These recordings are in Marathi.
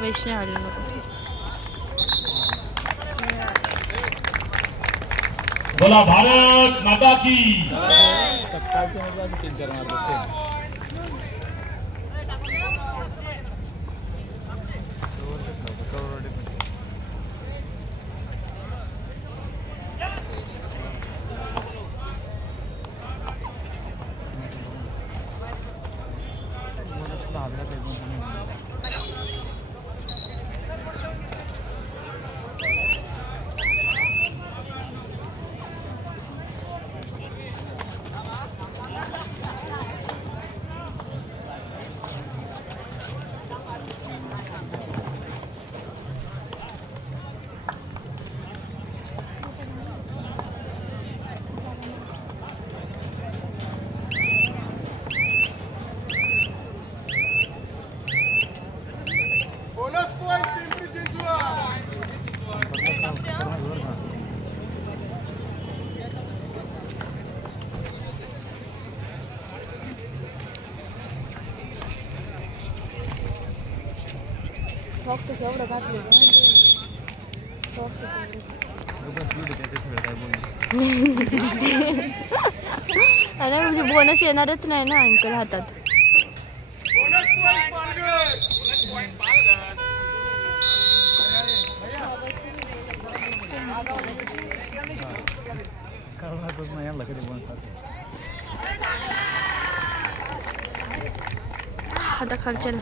वैष्णव आले नको बोला भारत माता की सकाळचे म्हणजे 3-4 मार्क असेल सॉक्स केवढं घातले सॉक्स अरे म्हणजे बोनस येणारच नाही ना अंकल हातात हाता खालच्या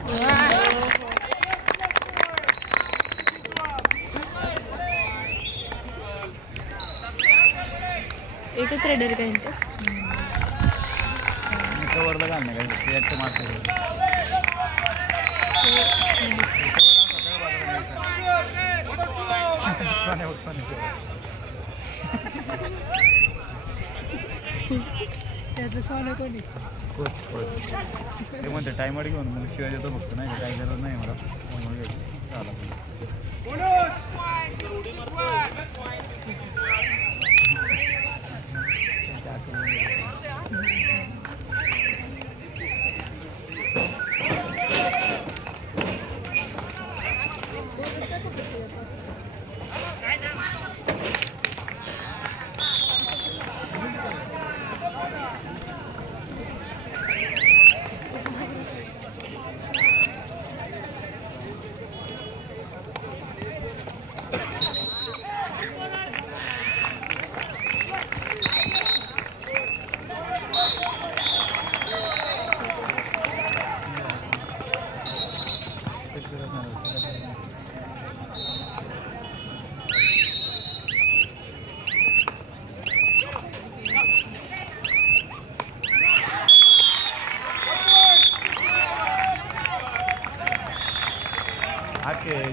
एकच रेडर का यांचं कवरला घालणं काय एकटं मारतो त्यातलं सोनं कोणी कोच कोच ते म्हणते टायमर घेऊन मग शिवाय देतो फक्त नाही काही गरज नाही मला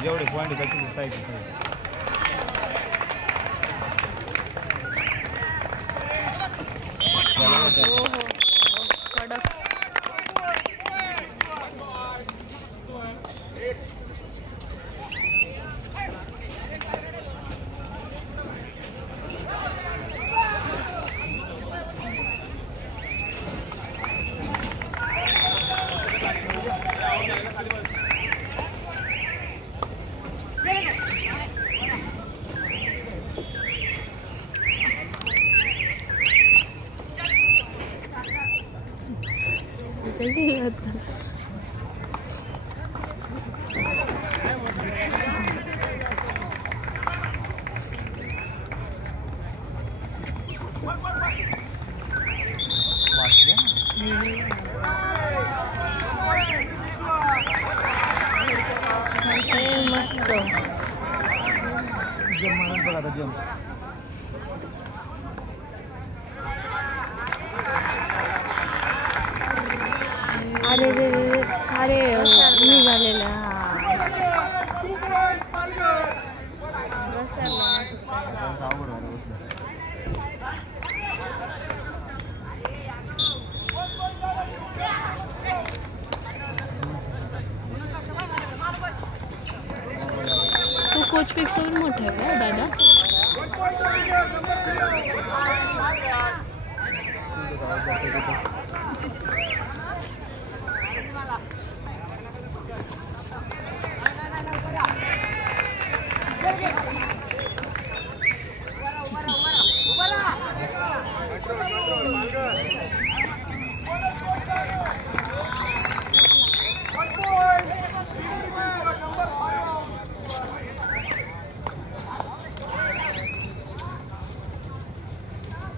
जेवढे पॉईंट त्याची साईड अरे रे रे अरे निघालेला तो कोच पेक्षा मोठा आहे का दादा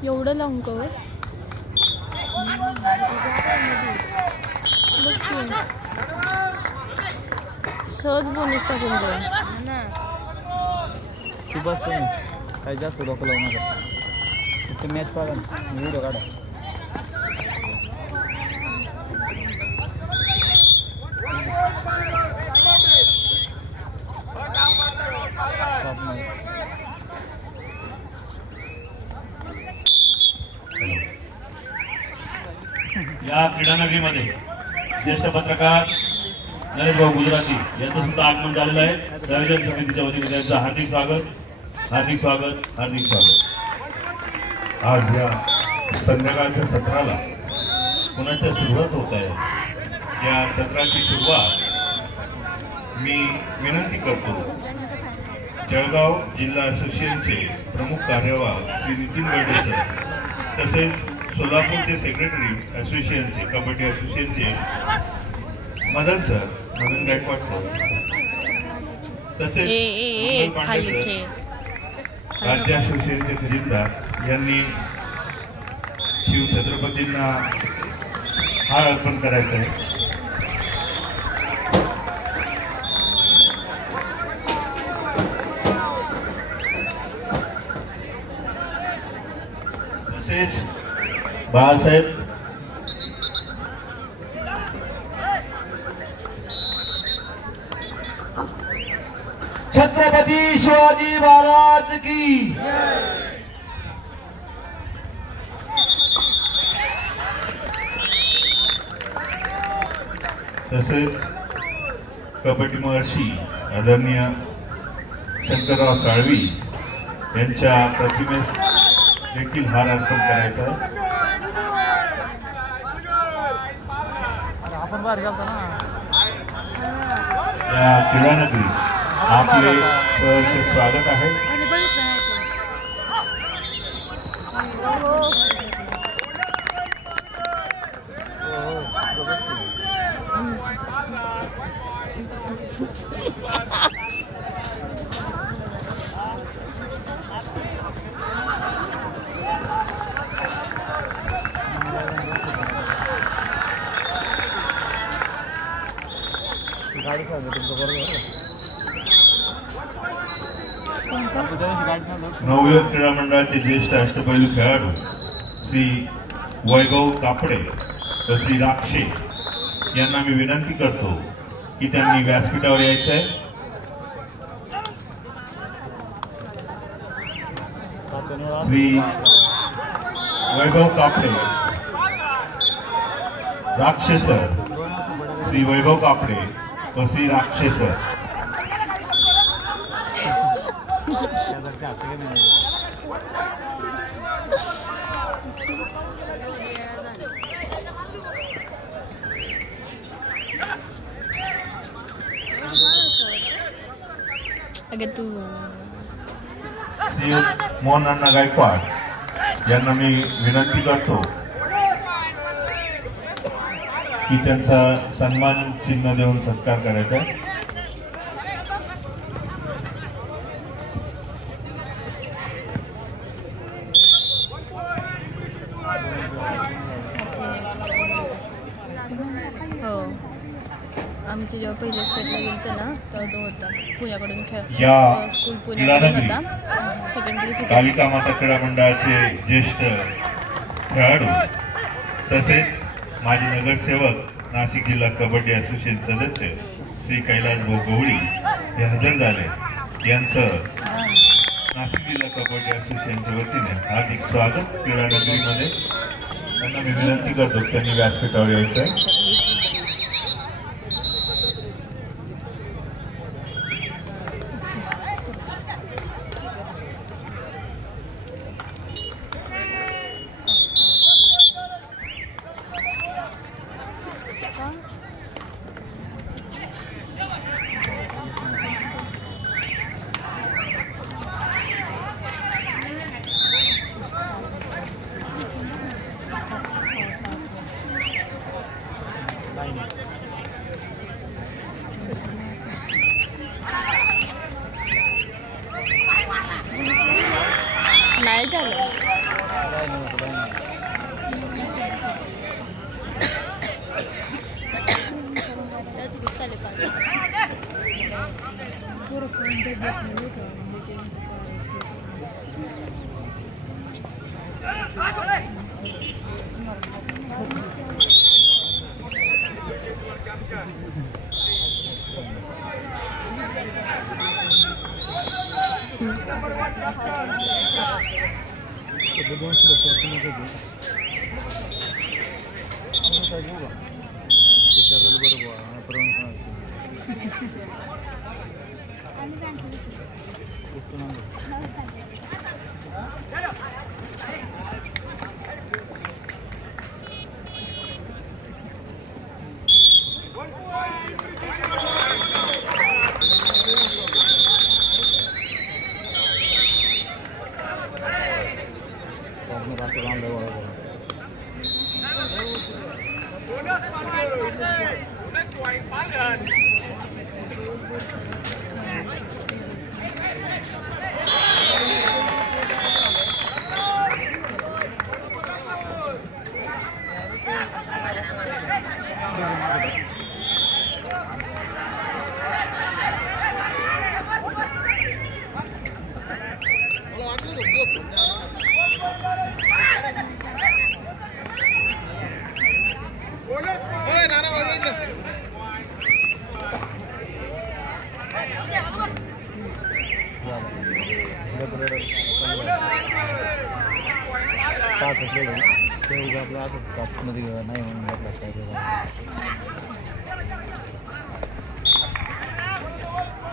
एवढं लावून कवर सहज बोनस टाकून जाईल खूप असतो ना काही जास्त डोकं लावू नका फक्त मॅच पाहा व्हिडिओ काढा या क्रीडानगरीमध्ये ज्येष्ठ पत्रकार नरेश भाऊ गुजराती यांचं सुद्धा आगमन झालेलं आहे. संयोजन समितीच्या वतीने त्यांचं हार्दिक स्वागत हार्दिक स्वागत हार्दिक स्वागत. आज या संध्याकाळच्या सत्राला पुण्याच्या सुरुवात होत आहे. या सत्राची सुरुवात मी विनंती करतो जळगाव जिल्हा असोसिएशनचे प्रमुख कार्यवाह श्री नितीन बर्डे सर तसेच सोलापूरचे सेक्रेटरी असोसिएशनचे कबड्डी असोसिएशनचे मदन गायकवाड सर तसेच पांडे सर राज्य असोसिएशनचे खजिनदार यांनी शिवछत्रपतींना हार अर्पण करायचा आहे. तसेच बाळासाहेब छत्रपती शिवाजी महाराज की तसेच कबड्डी महर्षी आदरणीय शंकरराव साळवी यांच्या प्रतिमेस देखील हार अर्पण करायचा आहे. आपण बाहेर गेलतो ना या क्रीडानगरी आपले सहर्ष स्वागत आहे. गाडी तुमचं बरोबर नवयुवक क्रीडा मंडळाचे ज्येष्ठ अष्टपैलू खेळाडू श्री वैभव कापडे व श्री राक्षे यांना मी विनंती करतो की त्यांनी व्यासपीठावर यायचं आहे. श्री वैभव कापडे राक्षे सर श्री वैभव कापडे व श्री राक्षे सर अगं तू श्री मोहन अण्णा गायकवाड यांना मी विनंती करतो की त्यांचा सन्मान चिन्ह देऊन सत्कार करायचा. हो आमचे जेव्हा पहिल्या स्टेटला गेलतो ना तेव्हा तो होता पुण्याकडून या स्कूल पुण्याकडून होता सेकंडरी कालिका माता क्रीडा मंडळाचे ज्येष्ठ खेळाडू तसेच माजी नगरसेवक नाशिक जिल्हा कबड्डी असोसिएशन सदस्य श्री कैलास भाऊ गवळी हे हजर झाले. यांचं नाशिक जिल्हा कबड्डी असोसिएशनच्या वतीने हार्दिक स्वागत. क्रीडानगरीमध्ये त्यांना मी विनंती करतो त्यांनी व्यासपीठावर यायचं आहे.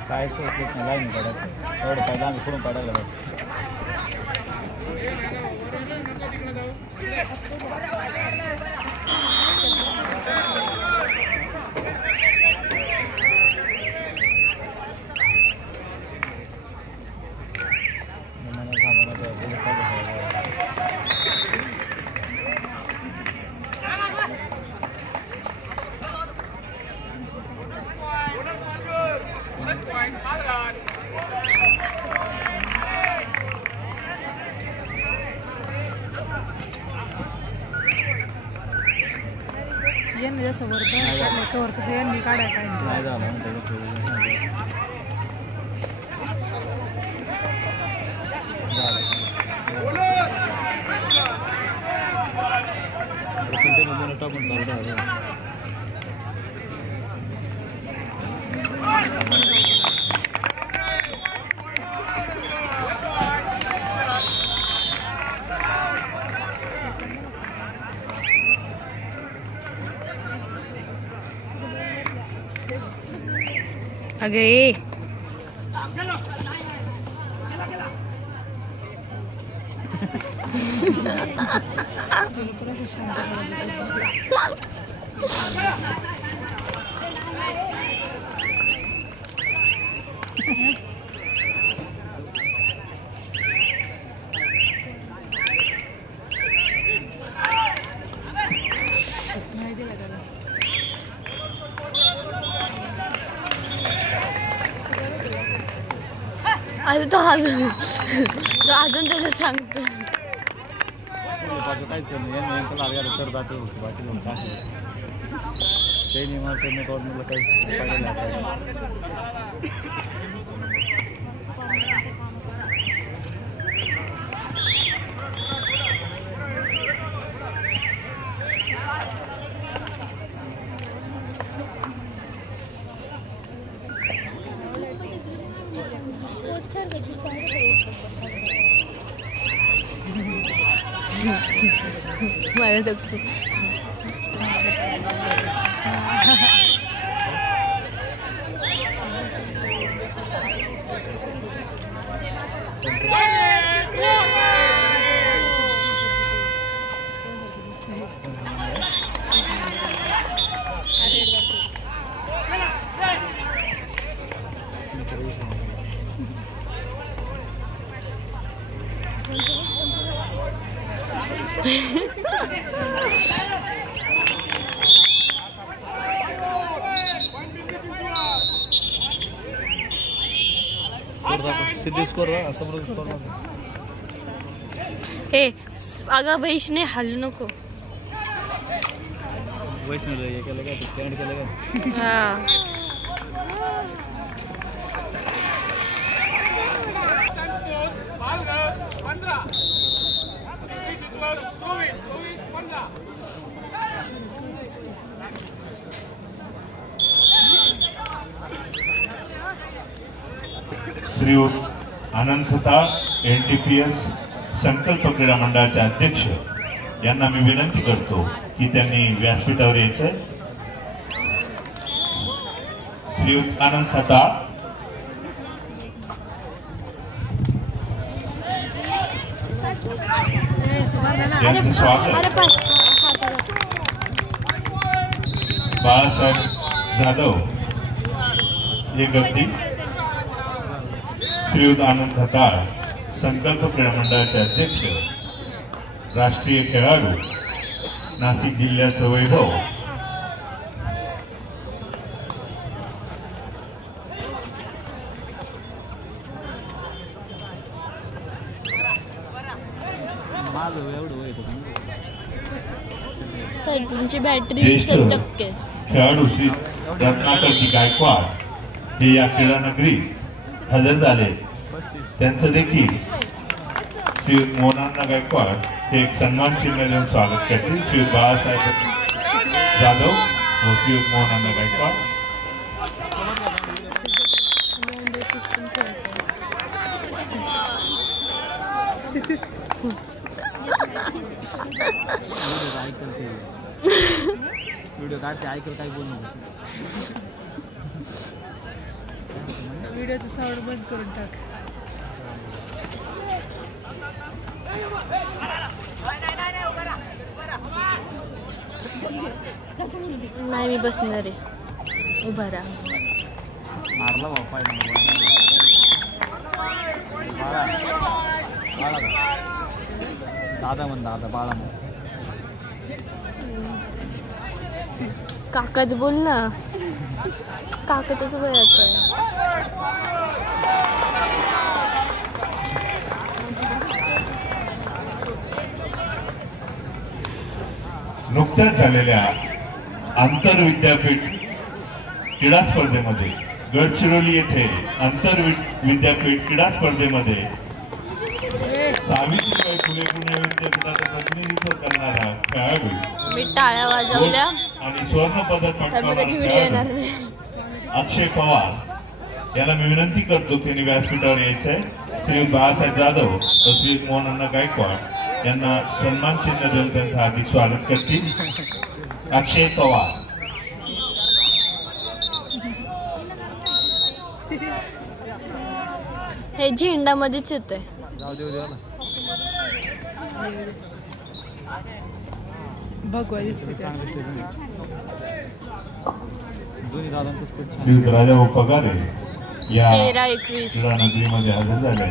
काय लाईन काढत एवढं पहिला आम्ही पुढून काढायला लागतो. यांनी जसं वरतं कवर तसं यांनी काढायला काय नाही झालं टाकून चालू. अगे नाही दिला त्याला. अरे तो अजून त्याला सांगतो. काहीच नाही तर जाते बाकी ते नियमात गव्हर्नमेंटला काही मला जगतो. ए अगं वैष्णे हलू नको. वैष्णव हे केलं का स्टँड केलं का. हा श्रीयुत अनंतता NTPS संकल्प क्रीडा मंडळाचे अध्यक्ष यांना मी विनंती करतो की त्यांनी व्यासपीठावर यायचंय. श्री आनंद खताळ यांचं स्वागत. बाळासाहेब जाधव हे करतील. श्रीयुत आनंद खताळ संकल्प क्रीडा मंडळाचे अध्यक्ष, राष्ट्रीय खेळाडू, नाशिक जिल्ह्याचं वैभव. सर तुमची बॅटरी 20% खेळाडू श्री रत्नाकरजी गायकवाड हे या क्रीडा नगरीत हजर झाले. त्यांचं देखील श्री मोहनांना गायकवाड हे एक सन्मान चिन्ह देऊन स्वागत करतील. श्री बाळासाहेब जाधव व श्री मोहनांना गायकवाड. व्हिडिओ काढते ऐकल काय बोलू व्हिडिओचं साऊंड बंद करून टाक. नाही मी बसणार आहे. उभा राहा. मारला बापा बाळा बाळा दादा म्हण दादा बाळा म्हण. काकाच बोल ना. काकाच वयाचं आहे. नुकत्याच झालेल्या आंतर विद्यापीठ क्रीडा स्पर्धेमध्ये गडचिरोली येथे आंतर विद्यापीठ क्रीडा स्पर्धेमध्ये सावित्रीबाई फुले पुणे विद्यापीठाचं प्रतिनिधित्व करणारा खेळाडू मी टाळ्या वाजवल्या आणि स्वर्ण पदक तर मग त्याची व्हिडिओ येणार नाही. अक्षय पवार यांना मी विनंती करतो त्यांनी व्यासपीठावर यायचंय. श्री बाळासाहेब जाधव व श्री मोहनांना गायकवाड यांना सन्मान चिन्ह देऊन त्यांचं हार्दिक स्वागत करतील. अक्षय पवार. हे झेंडामध्येच येतंय. जाऊ देऊ देऊ भगवा दिसते त्या. दोन्ही दादांचं स्पीड श्री राजाभाऊ पगारे या 13-21 क्रीडा नगरीमध्ये हजर झाले.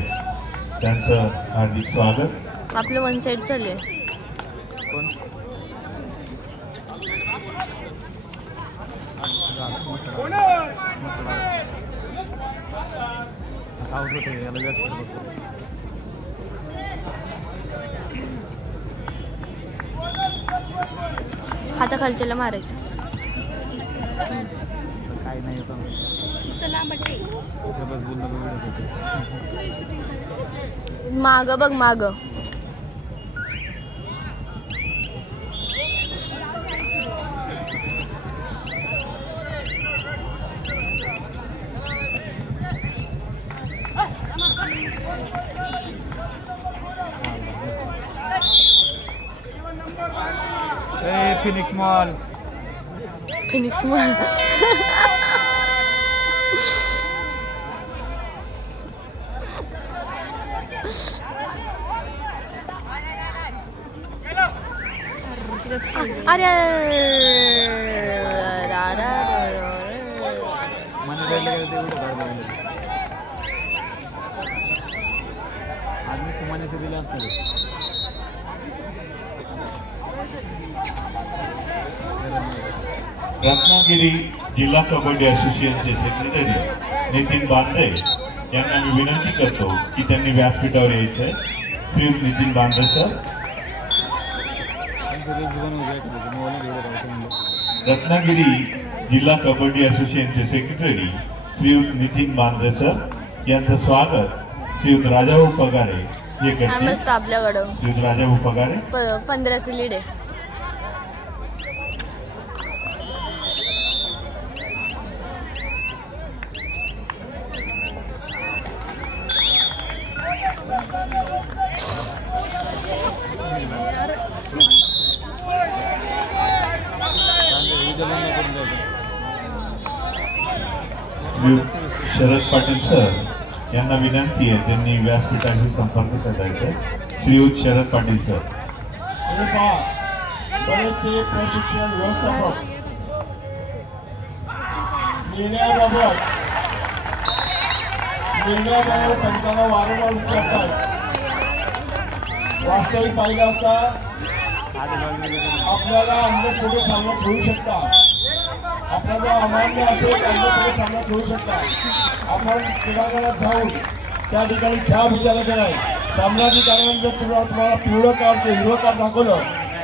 त्यांचं हार्दिक स्वागत. आपलं 1 साइड चालू कोण याला व्यक्त करतो. हाताखालच्याला मारायचं. काय नाही होतं बस बोलणं माग बघ माग. Phoenix mall Phoenix mall. अरे मनी भेटले का तेवढं काय आम्ही तुम्हाला दिले असणार. रत्नागिरी जिल्हा कबड्डी असोसिएशनचे सेक्रेटरी नितीन बांद्रे यांना मी विनंती करतो की त्यांनी व्यासपीठावर यायचंय. श्री नितीन बांद्रे सर. रत्नागिरी जिल्हा कबड्डी असोसिएशनचे सेक्रेटरी श्रीयुत नितीन बांद्रे सर यांचं स्वागत श्रीयुत राजाभाऊ पगारे हे करतील. मस्त आपल्याकडं श्रीयुत राजाभाऊ पगारे. 15चं लीड आहे. श्री शरद पाटील सर यांना विनंती आहे, त्यांनी व्यासपीठाशी संपर्क साधायचा. श्रीयुत शरद पाटील सर. बरेचसे प्रशिक्षण व्यवस्थापक निर्णयाबाबत पंचांना वारंवार विचारतात. वास्तविक पाहिलं असता आपल्याला अन्य पुढे सामना खेळू शकता. आपल्याला अमान्य असेल अन्य पुढे सामना खेळू शकता. आपण क्रीडांगणात जाऊन त्या ठिकाणी खेळ विचारायचं नाही. सामनाधिकाऱ्यांनी जर तुम्हाला पिवळं कार्ड किंवा हिरवं कार्ड दाखवलं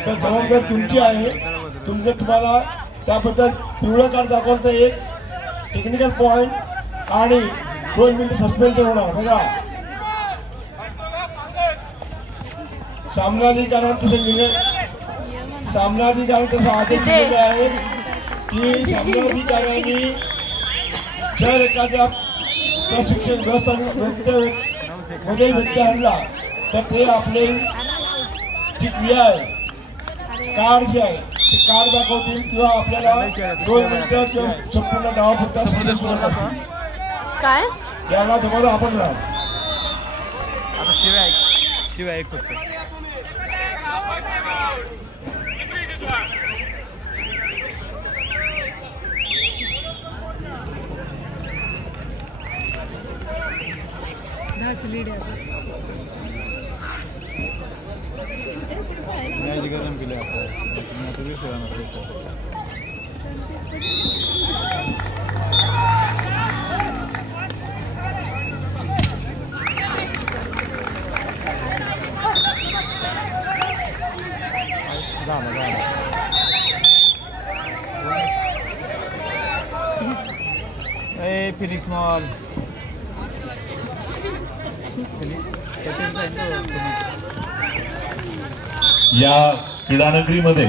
तर जबाबदारी तुमची आहे. तुम्हाला त्याबद्दल पिवळं कार्ड दाखवलं तर एक टेक्निकल पॉईंट आणि 2 मिनिट सस्पेंड होणार. बघा सामनाधिकाऱ्यांनी तसा आदेश दिलेला आहे की सामनाधिकाऱ्यांनी जर एखाद्या प्रशिक्षण व्यवस्थामध्ये व्यत्यय आणला तर ते आपले जी क्रिया आहे कार्ड जे आहे ते कार्ड दाखवतील किंवा आपल्याला 2 मिनिटं किंवा संपूर्ण डावापुरता काय याला जवळ आपण राहू. आता शिवाय एक फक्त लीड आहे. गरम केले आता फिनिक्स मॉल या क्रीडानगरीमध्ये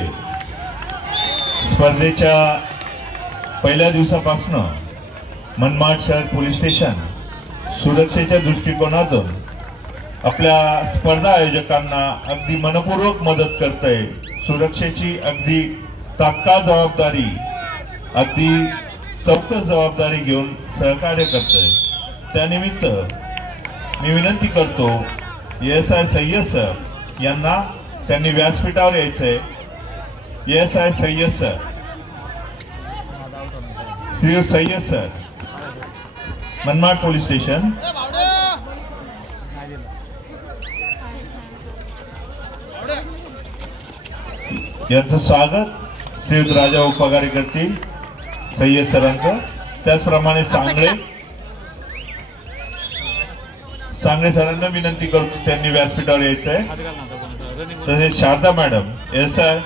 स्पर्धेच्या पहिल्या दिवसापासून मनमाड शहर पोलीस स्टेशन सुरक्षेच्या दृष्टिकोनातून आपल्या स्पर्धा आयोजकांना अगदी मनपूर्वक मदत करतंय. सुरक्षेची अगदी तात्काळ जबाबदारी, अगदी चौकस जबाबदारी घेऊन सहकार्य करतंय. त्यानिमित्त मी विनंती करतो ASI सय्यद सर यांना, त्यांनी व्यासपीठावर यायचंय. ASI Sayyad sir, Shri Sayyad sir, Manmad police station. यांचं स्वागत श्रीयुत राजा उपकारी करतील सय्यद सरांचं. त्याचप्रमाणे सांगळे सरांना विनंती करतो, त्यांनी व्यासपीठावर यायचंय. तसेच Sharda madam, SI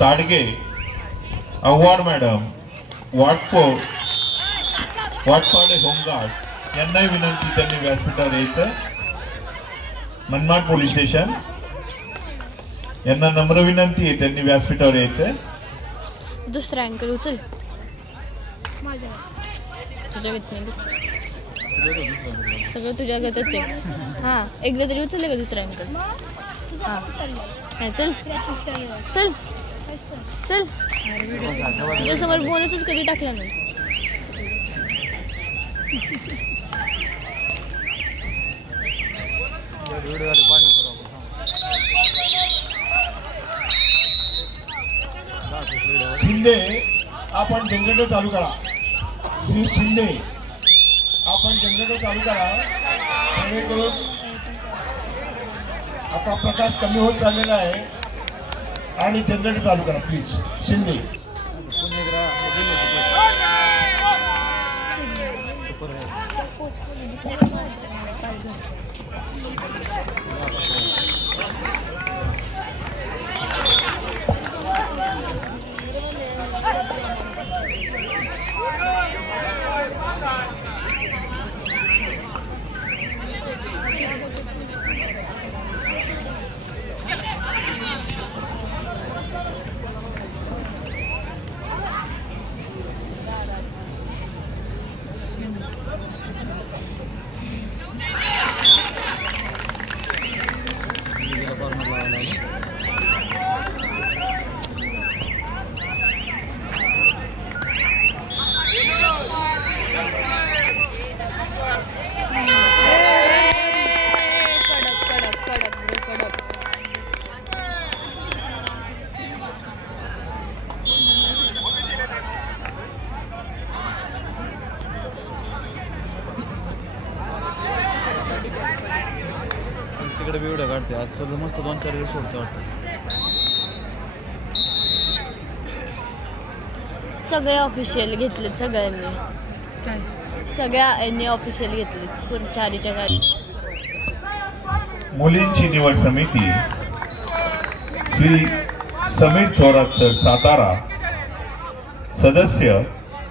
Tadge, Awhad madam, Watpade home guard यांनाही विनंती, त्यांनी व्यासपीठावर यायचं. मनमाड पोलीस स्टेशन यांना नम्र विनंती आहे, त्यांनी व्यासपीठावर यायचंय. दुसरा अँकल उचल तुझ्या गतीने, सगळं तुझ्या गतच आहे. हां एकदा तरी उचलले का दुसरा अँकल? हां चल चल चल. तुझ्यासमोर बोनसच कधी टाकला नाही. शिंदे आपण जनरेटर चालू करा. श्री शिंदे आपण जनरेटर चालू करा. जेणेकरून आता प्रकाश कमी होत चाललेला आहे आणि जनरेटर चालू करा प्लीज. शिंदे सोडते आज तुझं मस्त 2-4 दिवस सोडते वाटतं. सगळे ऑफिशियल घेतले सगळ्यांनी काय सगळ्या यांनी ऑफिशियल घेतले पुरचारीच्या गाडी. मुलींची निवड समिती श्री समीर थोरात सर सातारा सदस्य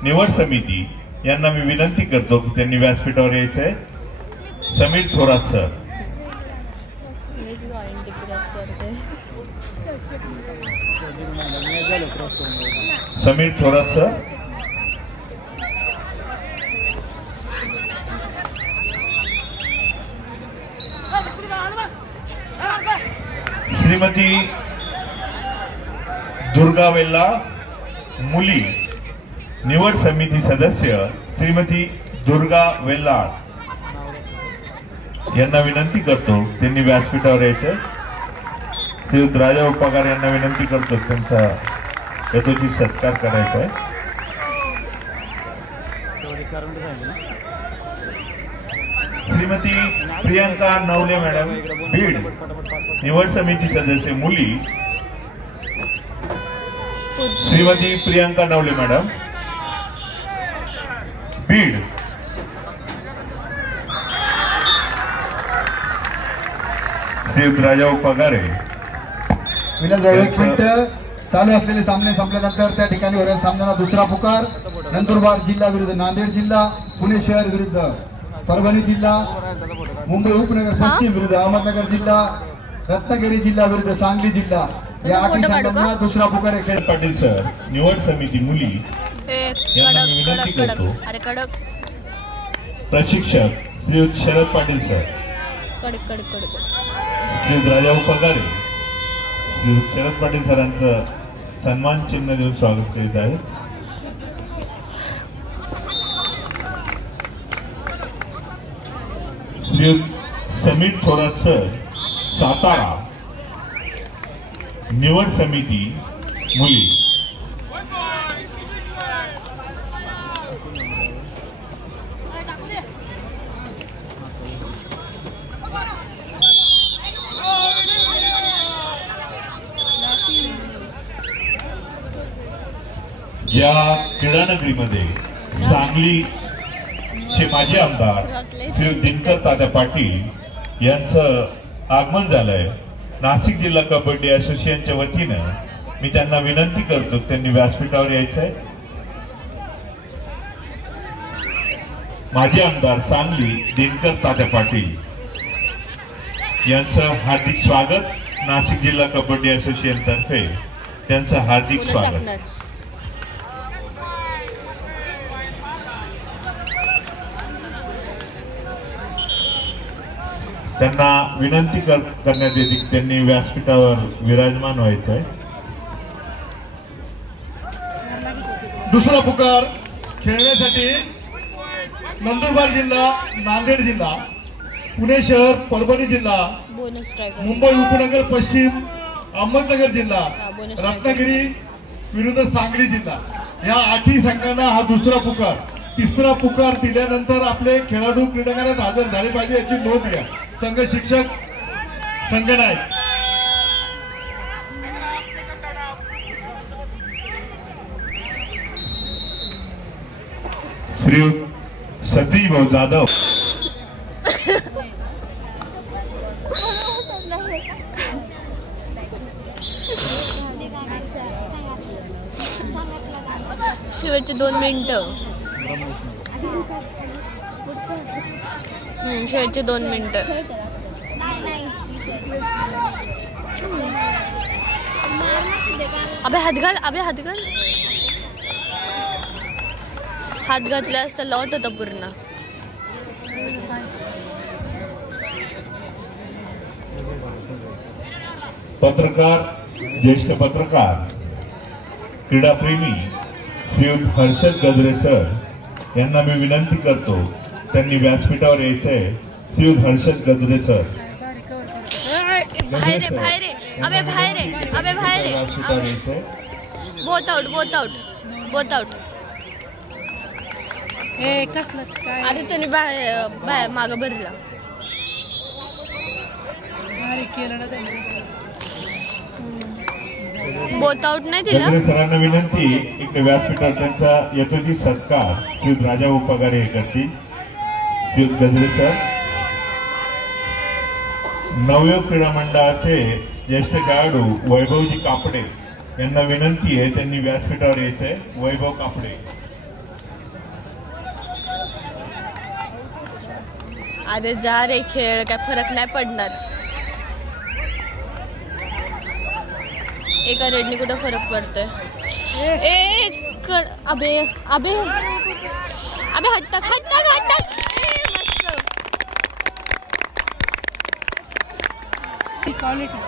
निवड समिती यांना मी विनंती करतो की त्यांनी व्यासपीठावर यायचंय. समीर थोरात सर. समीर थोरात सर. श्रीमती दुर्गा वेल्ला मुली निवड समिती सदस्य श्रीमती दुर्गा वेल्लाळ यांना विनंती करतो त्यांनी व्यासपीठावर यायचे. श्रीयुत राजा पगार यांना विनंती करतो त्यांचा यथोचित सत्कार करायचा आहे. श्रीमती प्रियंका नवले मॅडम बीड निवड समिती सदस्य मुली श्रीमती प्रियंका नवले मॅडम बीड. श्रीयुत राजा पगारे. एक मिनिट चालू असलेले सामने संपल्यानंतर त्या ठिकाणी होणाऱ्या सामन्याला दुसरा पुकार. नंदुरबार जिल्हा विरुद्ध नांदेड जिल्हा, पुणे शहर विरुद्ध परभणी जिल्हा, मुंबई उपनगर पश्चिम विरुद्ध अहमदनगर जिल्हा, रत्नागिरी जिल्हा विरुद्ध सांगली जिल्हा या 8 संघांना दुसरा पुकार आहे. पाटील सर निवड समिती मुली यांना मी विनंती करतो. प्रशिक्षक श्रीयुत शरद पाटील सर, श्रीयुत राजा पगारे, श्रीयुत शरद पाटील सरांचं सन्मान चिन्ह देऊन स्वागत करीत आहे. श्रीयुत समीर थोरात सर सातारा निवड समिती मुली. या क्रीडानगरीमध्ये सांगलीचे माजी आमदार श्री दिनकर तात्या पाटील यांचं आगमन झालंय. नाशिक जिल्हा कबड्डी असोसिएशनच्या वतीनं मी त्यांना विनंती करतो त्यांनी व्यासपीठावर यायचंय. माजी आमदार सांगली दिनकर तात्या पाटील यांचं हार्दिक स्वागत. नाशिक जिल्हा कबड्डी असोसिएशन तर्फे त्यांचं हार्दिक स्वागत. त्यांना विनंती करण्यात येते की त्यांनी व्यासपीठावर विराजमान व्हायचं आहे. दुसरा पुकार खेळण्यासाठी नंदुरबार जिल्हा, नांदेड जिल्हा, पुणे शहर, परभणी जिल्हा, मुंबई उपनगर पश्चिम, अहमदनगर जिल्हा, रत्नागिरी विरुद्ध सांगली जिल्हा या 8 संघांना हा दुसरा पुकार. तिसरा पुकार दिल्यानंतर आपले खेळाडू क्रीडांगणात हजर झाले पाहिजे याची नोंद घ्या. संघ शिक्षक संघनायक श्रीयुत सतीश भाऊ जाधव शेवटचे 2 मिनिटं. शेवटचे 2 मिनिटं. अबे हात घाल, अबे हात घाल. हात घातला असता लॉट होता पूर्ण. पत्रकार, ज्येष्ठ पत्रकार, क्रीडाप्रेमी श्रीयुत हर्षद गजरे सर यांना मी विनंती करतो त्यांनी व्यासपीठावर यायचंय. श्रीयुत हर्षद गजरे सर. बाहेर रे, बाहेर रे, अबे बाहेर रे, अबे बाहेर रे. Both out, both out, both out. हे कसलं काय? अरे तुम्ही बाहेर मागं भरला. अरे केलं ना त्यांनी बोथ आउट नाही दिला. गजरे सरांना विनंती, इकडे व्यासपीठावर त्यांचा यथोचित सत्कार श्री राजाभाऊ पगारे हे करतील. श्री गजरे सर, नवयुग क्रीडा मंडळाचे ज्येष्ठ खेळाडू वैभवजी कापडे यांना विनंती आहे, त्यांनी व्यासपीठावर यायचंय. वैभव कापडे. अरे जा रे, खेळ काय फरक नाही पडणार. एका रेडनी कुठं फरक पडतोय. अबे अबे अबे हट्टा हट्टा हट्टा. मस्त क्वालिटी.